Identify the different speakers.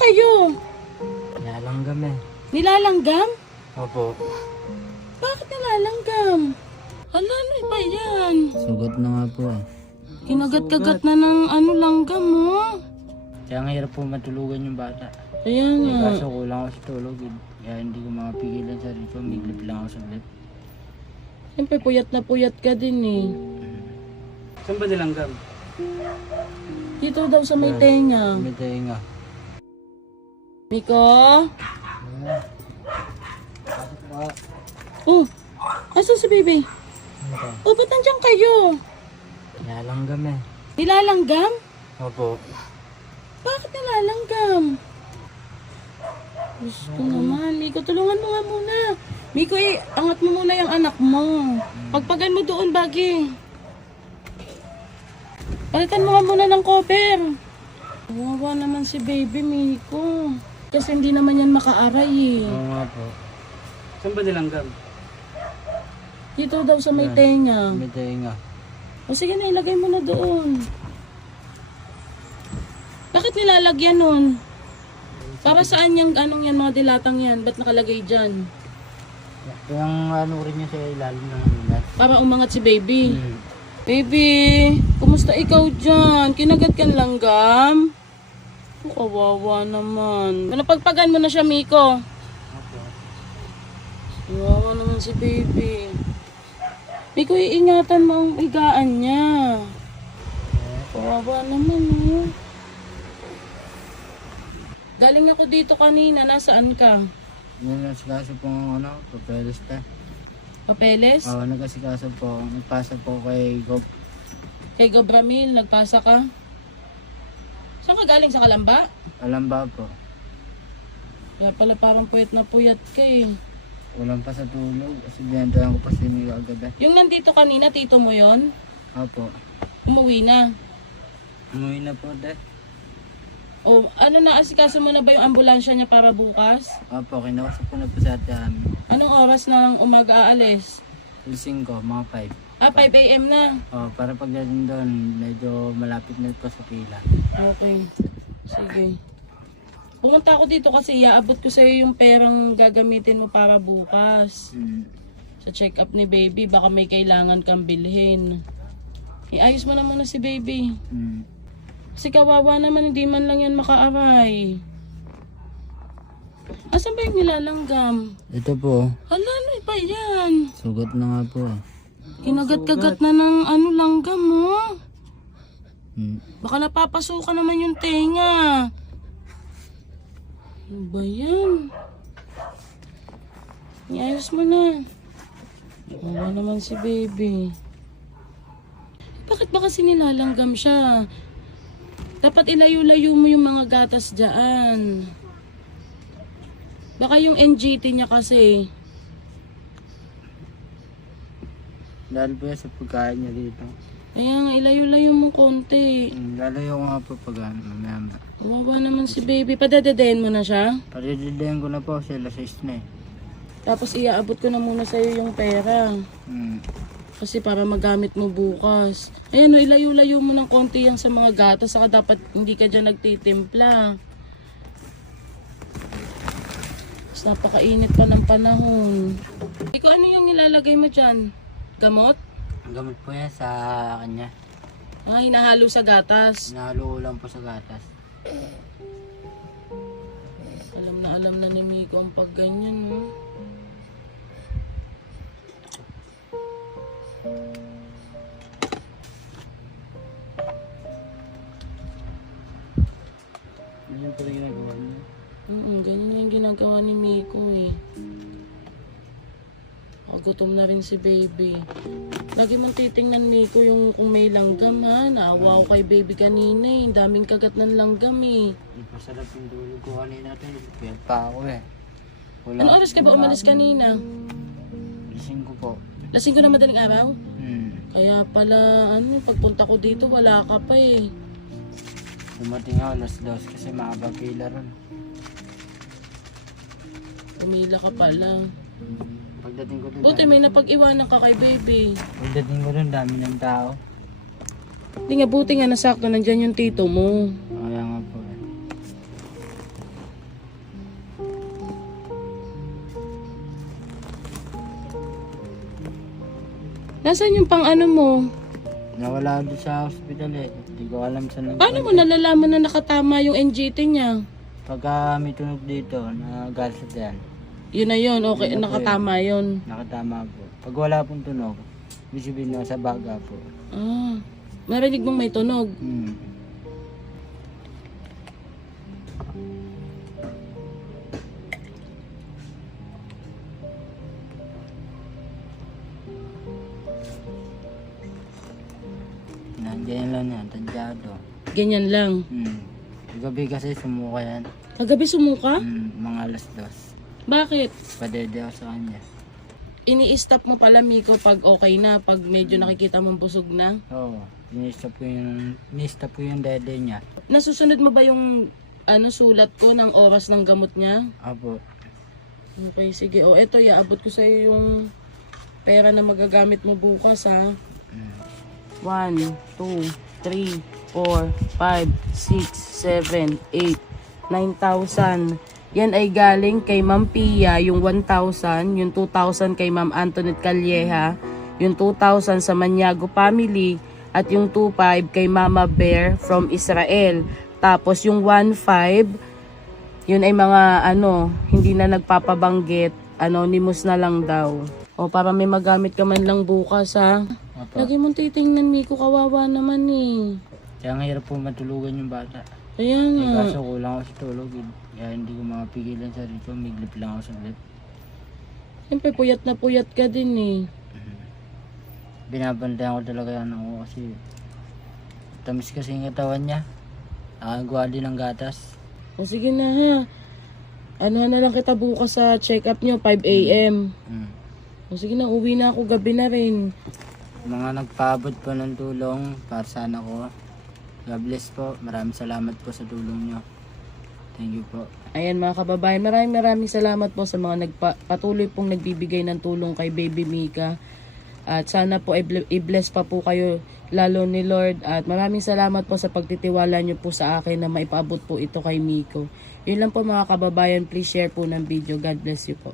Speaker 1: kayo?
Speaker 2: Nalanggam eh.
Speaker 1: Nilalanggam? Opo. Bakit nilalanggam? Hala, ano ba yan?
Speaker 2: Sugat na nga po eh.
Speaker 1: Kinagat-kagat na ng ano langgam mo.
Speaker 2: Kaya nga hirap po matulugan yung bata.
Speaker 1: Kaya Eh, nga.
Speaker 2: kaso kulang ako sa tulog eh. Kaya hindi ko mapigilan sa rito. Miglip lang ako saglit.
Speaker 1: Siyempre, puyat na puyat ka din eh.
Speaker 3: Saan ba nilanggam?
Speaker 1: Dito daw sa may tenga. May tayo nga. Miko? Oh, asan si baby? Oh, ba't nandiyan kayo?
Speaker 2: Nalanggam eh.
Speaker 1: Nilalanggam? Opo. Bakit nilalanggam? Diyos ko naman. Miko, tulungan mo nga muna. Miko, eh, angat mo muna yung anak mo. Pagpagan mo doon, bagi. Palitan mo nga muna ng cover. Wawa naman si baby, Miko. Kasi hindi naman yan makaaray eh.
Speaker 2: Oo nga po.
Speaker 3: Saan ba nilanggam?
Speaker 1: Dito daw sa may tenga.
Speaker 2: May tayo nga.
Speaker 1: O sige na, ilagay mo na doon. Bakit nilalagyan nun? Para saan yung anong yan, mga dilatang yan? Ba't nakalagay dyan?
Speaker 2: Yung ano rin niya sa ilalim ng ulat.
Speaker 1: Para umangat si baby. Hmm. Baby, kumusta ikaw dyan? Kinagat ka ng langgam? Oh, kawawa naman. Napagpagan mo na siya, Miko. Kawawa naman si baby. Miko, iingatan mo ang higaan niya. Kawawa naman, oh. Galing ako dito kanina. Nasaan ka?
Speaker 2: Yung nasikaso po ng ano, papeles ka.
Speaker 1: Papeles?
Speaker 2: Oo, nagkasikaso po. Nagpasa po kay Gop.
Speaker 1: Kay Gobramil, nagpasa ka? Saan ka galing? Sa Kalamba?
Speaker 2: Alam ba po?
Speaker 1: Kaya pala parang puyat na puyat ka eh.
Speaker 2: Walang pa sa tulog. Kasi binantayan ko pa si Mika agabi.
Speaker 1: Yung nandito kanina, tito mo yon Opo. umuwi na.
Speaker 2: Umuwi na po, de.
Speaker 1: O ano na, asikaso mo na ba yung ambulansya niya para bukas?
Speaker 2: Opo, kinakausap ko na po sa ate amin.
Speaker 1: Anong oras na ng umaga aalis?
Speaker 2: Lasing ko, mga
Speaker 1: 5. Ah, 5 a.m. na.
Speaker 2: Oh, para pagdating doon, medyo malapit na po sa pila.
Speaker 1: Okay. Sige. Pumunta ako dito kasi iaabot ko sa'yo yung perang gagamitin mo para bukas. Hmm. Sa check-up ni baby, baka may kailangan kang bilhin. Iayos mo na muna si baby. Hmm. Kasi kawawa naman, hindi man lang yan makaaray. Asan ba yung nilalanggam? Ito po, Hala, ba yan?
Speaker 2: sugat na nga po. eh.
Speaker 1: Kinagat-kagat na ng ano langgam mo. Hmm. Baka napapasukan naman yung tenga. Ano ba yan? Iayos mo na. Wala naman si baby. Bakit ba kasi nilalanggam siya? Dapat ilayo-layo mo yung mga gatas dyan. Baka yung NGT niya kasi.
Speaker 2: Dahil po yan sa pagkain niya dito.
Speaker 1: Kaya nga, ilayo-layo mo konti.
Speaker 2: Hmm, lalayo ko nga po pag ano, mamaya.
Speaker 1: Wawa naman si baby. Padadadayin mo na siya.
Speaker 2: Parididayan ko na po, sila 6 na eh.
Speaker 1: Tapos iaabot ko na muna sa'yo yung pera. Hmm. Kasi para magamit mo bukas. Ayan o, ilayo-layo mo ng konti yan sa mga gatas. Saka dapat hindi ka dyan nagtitimpla. Tapos napakainit pa ng panahon. Ikaw, ano yung nilalagay mo dyan? Gamot?
Speaker 2: Ang gamot po yan sa kanya.
Speaker 1: Ah, hinahalo sa gatas.
Speaker 2: Nahalo ko lang po sa gatas.
Speaker 1: Alam na alam na ni Miko ang pagganyan, no?
Speaker 2: Ganyan rin ginagawa niya.
Speaker 1: Mm, ganyan yung ginagawa ni Miko eh. Gutom na rin si baby. Lagi mong titingnan Miko yung kung may langgam ha. Naawa ko kay baby kanina eh. Ang daming kagat ng langgam eh.
Speaker 2: Hindi pa sarap yung tulog ko kanina tayo. Puyat pa ako eh.
Speaker 1: Wala. Ano oras ka ba umalis kanina? Gising ko po. Lasing ko na madaling araw? Hmm. Kaya pala ano, pagpunta ko dito wala ka pa eh.
Speaker 2: Dumating ako alas dos kasi maaba pila ron.
Speaker 1: Pumila ka pala. Pagdating ko dun, Buti may napag-iwanan ka kay baby.
Speaker 2: pagdating ko dun, dami ng tao.
Speaker 1: Hindi nga, buti nga nasakto, nandyan yung tito mo.
Speaker 2: Kaya nga po. eh.
Speaker 1: Nasaan yung pang ano mo?
Speaker 2: Nawala doon sa hospital eh. Hindi ko alam saan
Speaker 1: nagpunta. Paano mo nalalaman na nakatama yung NGT niya?
Speaker 2: Pagka may tunog dito, nagalit yan.
Speaker 1: Yun na yun, okay, Yun na po nakatama yun.
Speaker 2: Nakatama po. Pag wala pong tunog, ibig sabihin na sa baga po.
Speaker 1: Ah, narinig mong may tunog. Hmm.
Speaker 2: Nandiyan lang yan, tadyado. Ganyan lang. Hmm. Gabi kasi sumuka yan.
Speaker 1: Kagabi sumuka?
Speaker 2: Hmm, mga alas dos. Bakit? Padede ako sa kanya.
Speaker 1: Ini-stop mo pala, Miko, pag okay na, pag medyo nakikita mong busog na.
Speaker 2: Oo. Inistop ko yung, inistop ko yung dede niya.
Speaker 1: Nasusunod mo ba yung ano sulat ko ng oras ng gamot niya? Apo. Okay, sige. O, eto, iaabot ko sa iyo yung pera na magagamit mo bukas, ha? Hmm. 1, 2, 3, 4, 5, 6, 7, 8, 9,000. Yan ay galing kay Ma'am Pia, yung 1,000, yung 2,000 kay Ma'am Antoinette Calleja, yung 2,000 sa Maniago family, at yung 2,500 kay Mama Bear from Israel. Tapos yung 1,500, yun ay mga ano, hindi na nagpapabanggit, anonymous na lang daw. O para may magamit ka man lang bukas ha. Lagi mong titingnan, Miko, kawawa naman eh.
Speaker 2: Kaya ang hirap po matulugan yung bata.
Speaker 1: Kaya Eh, nga.
Speaker 2: kaso kulang ako sa tulog. eh. Kaya hindi ko makapigilan sa rito. Miglip lang ako saglit.
Speaker 1: Siyempre, puyat na puyat ka din eh.
Speaker 2: Binabantayan ko talaga yan ako kasi tamis kasi yung katawan niya. Nakagawa din ng gatas.
Speaker 1: O sige na ha. Ano na lang kita bukas sa check-up nyo, 5 a.m. Hmm. O sige na, uwi na ako gabi na rin.
Speaker 2: Mga nagpaabot po ng tulong para sa anak ko. God bless po. Maraming salamat po sa tulong niyo. Thank you po.
Speaker 1: Ayan mga kababayan, maraming maraming salamat po sa mga nagpa, patuloy pong nagbibigay ng tulong kay Baby Mika. At sana po i-bless pa po kayo lalo ni Lord. At maraming salamat po sa pagtitiwala niyo po sa akin na maipaabot po ito kay Miko. Yun lang po mga kababayan, please share po ng video. God bless you po.